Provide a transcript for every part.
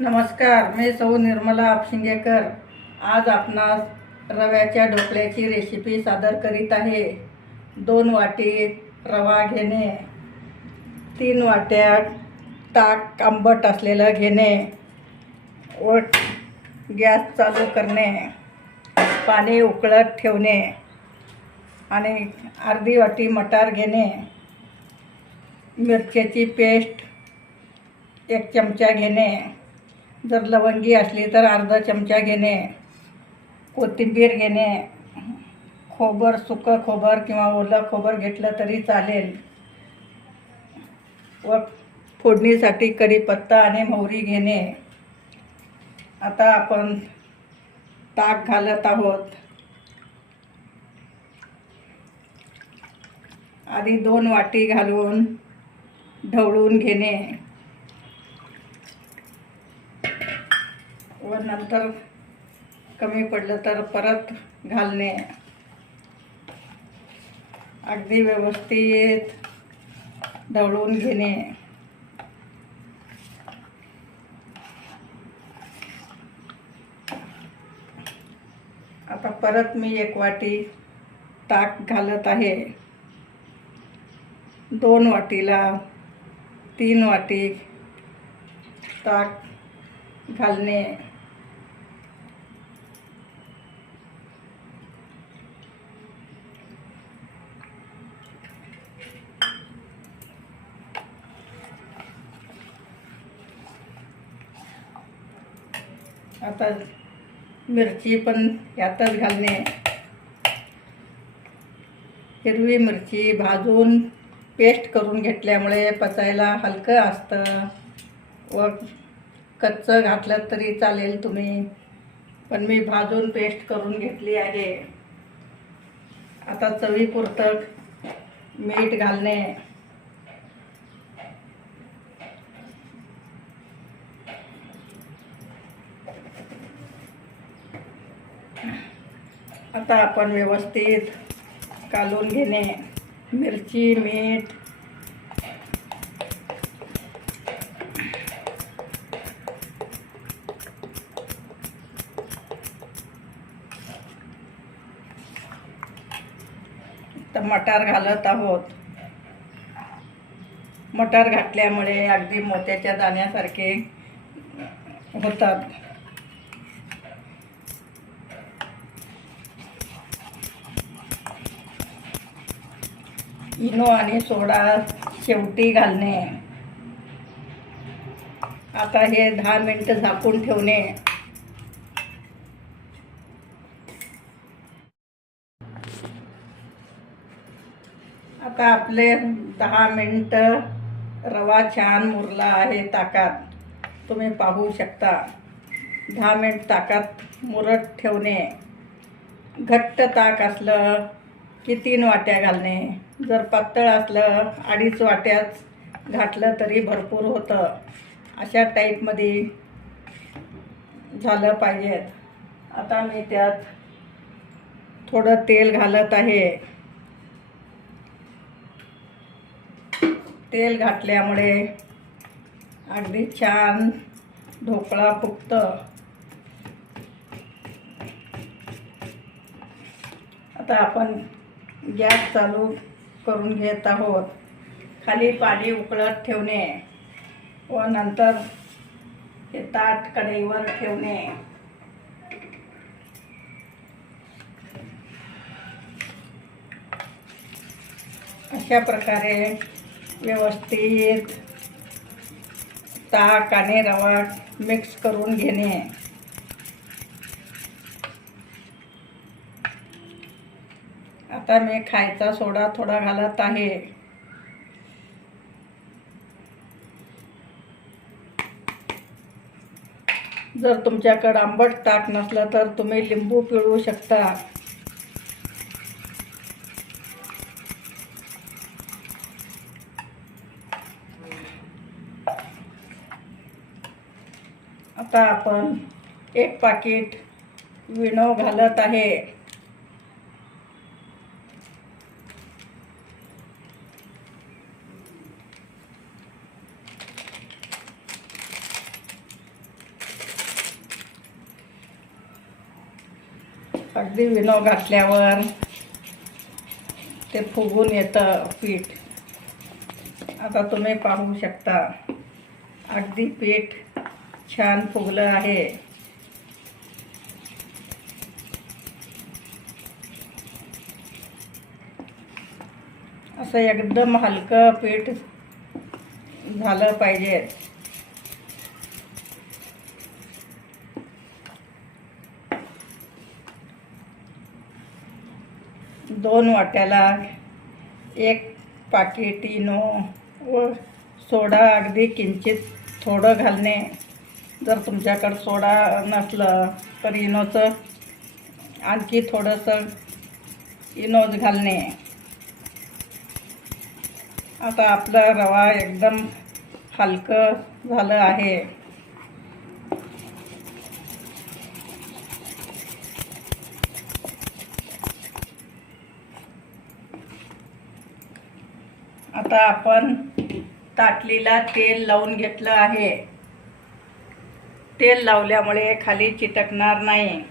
नमस्कार मी सौ निर्मला आपशिंगेकर. आज आपणास रव्याच्या ढोकळ्याची रेसिपी सादर करीत आहे. दोन वाटी रवा घेणे तीन वाट्या ताक आंबट असलेलं घेणे व गॅस चालू करणे पाणी उकळत ठेवणे आणि अर्धी वाटी मटार घेणे. मिरच्याची पेस्ट एक चमचा घेणे. जर लवंगी असली तर अर्धा चमचा घेणे कोथिंबीर घेणे खोबर सुकं खोबर किंवा ओलं खोबर घेतलं तरी चालेल. व फोडणीसाठी कढीपत्ता आणि मोहरी घेणे. आता आपण ताक घालत आहोत. आधी दोन वाटी घालून ढवळून घेणे. व नंतर कमी पडलं तर परत घालणे. अगदी व्यवस्थित ढवळून घेणे. आता परत मी एक वाटी ताक घालत आहे. दोन वाटीला तीन वाटी ताक घालणे. आता मिरची पण यातच घालणे. हिरवी मिरची भाजून पेस्ट करून घेतल्यामुळे पचायला हलकं असतं. व कच्चं घातलं तरी चालेल तुम्ही पण मी भाजून पेस्ट करून घेतली आहे. आता चवीपुरतं मीठ घालणे. आता आपण व्यवस्थित कालून घेणे. मिरची मीठ. तर मटार घालत आहोत. मटार घातल्यामुळे अगदी मोत्याच्या दाण्यासारखे होतात. इनो आणि सोडा शेवटी घालणे. आता हे दहा मिनटं झाकून ठेवणे. आता आपले दहा मिनटं रवा छान मुरला आहे ताकात. तुम्ही पाहू शकता. दहा मिनट ताकात मुरत ठेवणे. घट्ट ताक असलं की तीन वाट्या घालणे. जर पातळ असलं अडीच वाट्याच घातलं तरी भरपूर होतं. अशा टाईपमध्ये झालं पाहिजेत आता मी त्यात थोडं तेल घालत आहे. तेल घातल्यामुळे अगदी छान ढोकळा फुगतं. आता आपण गॅस चालू करून घेत आहोत. खाली पाणी उकळत ठेवणे व नंतर हे ताट कढईवर ठेवणे. अशा प्रकारे व्यवस्थित ताक आणि रवा मिक्स करून घेणे. आता मी खायचा सोडा थोडा घालत आहे. जर तुमच्याकडं आंबट ताक नसलं तर तुम्ही लिंबू पिळू शकता. आता आपण एक पाकिट विणो घालत आहे. अगदी विनो घातल्यावर ते फुगून येतं पीठ. आता तुम्ही पाहू शकता अगदी पीठ छान फुगलं आहे. असं एकदम हलकं पीठ झालं पाहिजे. दोन वाट्याला एक पाकिट इनो व सोडा अगदी किंचित थोडं घालणे. जर तुमच्याकडं सोडा नसलं तर इनोचं आणखी थोडंसं इनोज घालणे. आता आपला रवा एकदम हलकं झालं आहे. आता आपण ताटलीला तेल लावून घेतलं आहे. तेल लावल्यामुळे खाली चिटकणार नाही.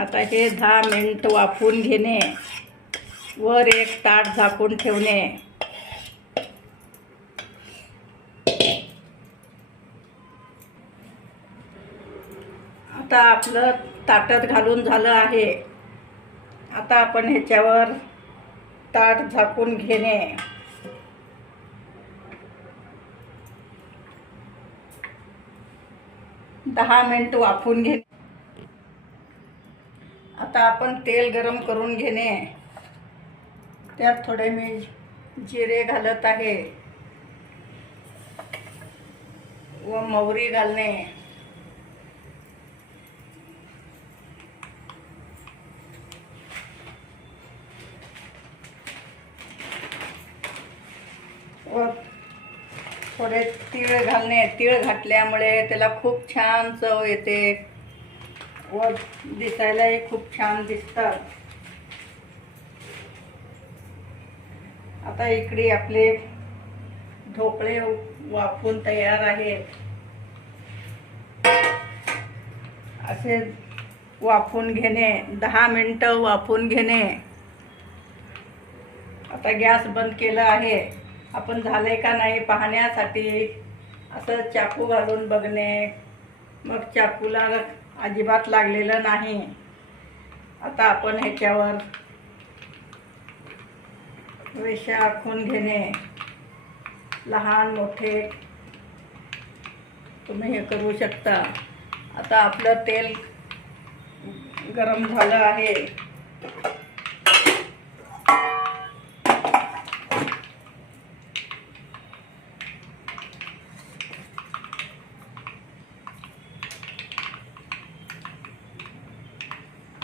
आता हे दहा मिनिट वाफवून घेणे. वर एक ताट झाकून ठेवणे. आता आपलं ताटात घालून झालं आहे. आता आपण ह्याच्यावर ताट झाकून घेणे. दहा मिनिट वाफून घेणे. आता आपण तेल गरम करून घेणे. त्यात थोडे मी जिरे घालत आहे. व मोहरी घालणे. व थोडे तीळ घालणे. तीळ घातल्यामुळे त्याला खूप छान चव येते. व दिसायलाही खूप छान दिसतात. आता इकडे आपले ढोकळे वाफून तयार आहेत. असे वाफून घेणे दहा मिनटं वाफून घेणे. आता गॅस बंद केला आहे. आपण झालंय का नाही पाहण्यासाठी असं चाकू घालून बघणे. मग चाकूला अजिबात लागलेलं नाही. आता आपण ह्याच्यावर रेषा आखून घेणे. लहान मोठे. तुम्ही हे करू शकता. आता आपलं तेल गरम झालं आहे.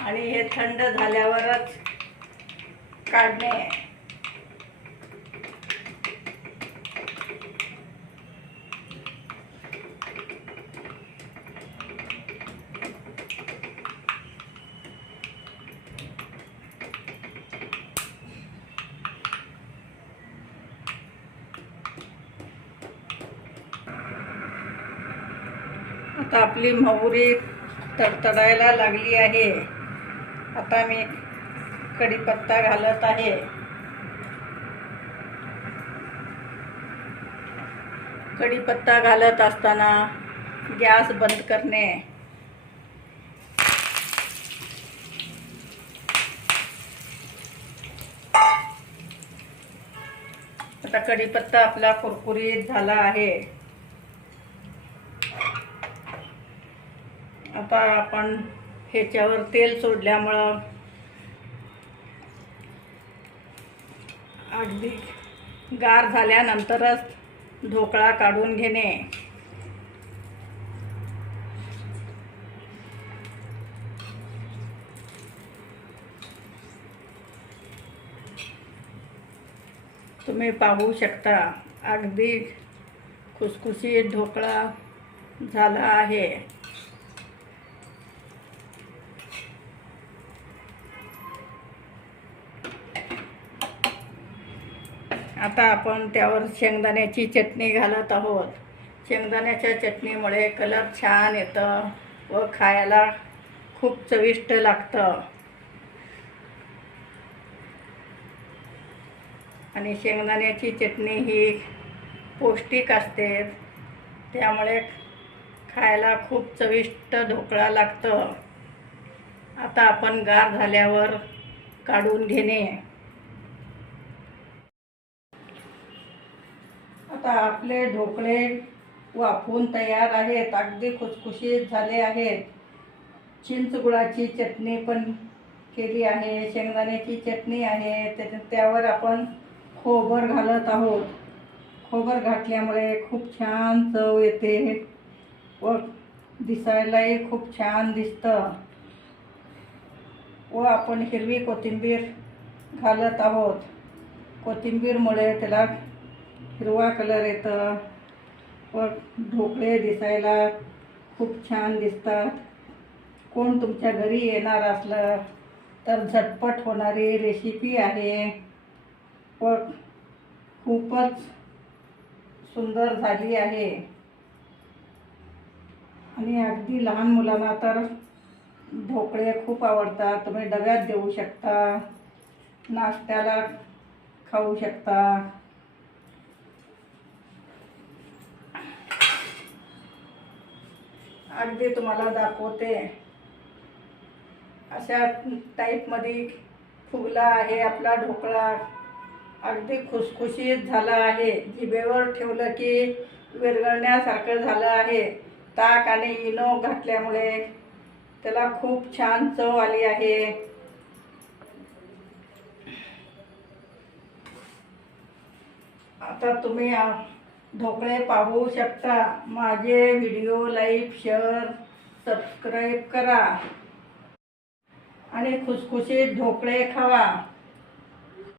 आणि हे थंड झाल्यावरच काढणे. आता आपली मोहरी तडतडायला लागली आहे. आता मी कढीपत्ता घालत आहे. कढीपत्ता घालत असताना गॅस बंद करणे. आता कढीपत्ता आपला कुरकुरीत झाला आहे. आता आपण ह्याच्यावर तेल सोडल्यामुळं अगदी गार झाल्यानंतरच ढोकळा काढून घेणे. तुम्ही पाहू शकता अगदी खुसखुशीत ढोकळा झाला आहे. आता आपण त्यावर शेंगदाण्याची चटणी घालत आहोत. शेंगदाण्याच्या चटणीमुळे कलर छान येतं व खायला खूप चविष्ट लागतं. आणि शेंगदाण्याची चटणी ही पौष्टिक असते. त्यामुळे खायला खूप चविष्ट ढोकळा लागतं. आता आपण गार झाल्यावर काढून घेणे आता आपले ढोकळे वाफून तयार आहेत. अगदी खुसखुशीत झाले आहेत. चिंचगुळाची चटणी पण केली आहे. शेंगदाण्याची चटणी आहे. त्याच्या त्यावर आपण खोबर घालत आहोत. खोबर घातल्यामुळे खूप छान चव येते. व दिसायलाही खूप छान दिसतं. व आपण हिरवी कोथिंबीर घालत आहोत. कोथिंबीरमुळे त्याला हिरवा कलर येतं. व ढोकळे दिसायला खूप छान दिसतात. कोण तुमच्या घरी येणार असलं तर झटपट होणारी रेसिपी आहे. व खूपच सुंदर झाली आहे. आणि अगदी लहान मुलांना तर ढोकळे खूप आवडतात. तुम्ही डब्यात देऊ शकता नाश्त्याला खाऊ शकता. अगदी तुम्हाला दाखवते. अशा टाईपमध्ये फुगला आहे आपला ढोकळा. अगदी खुसखुशीत झाला आहे. जिभेवर ठेवलं की विरघळण्यासारखं झालं आहे. ताक आणि इनो घातल्यामुळे त्याला खूप छान चव आली आहे. आता तुम्ही ढोकळे पाहू शकता. माझे व्हिडिओ लाईक शेअर सबस्क्राईब करा. आणि खुसखुशीत ढोकळे खावा.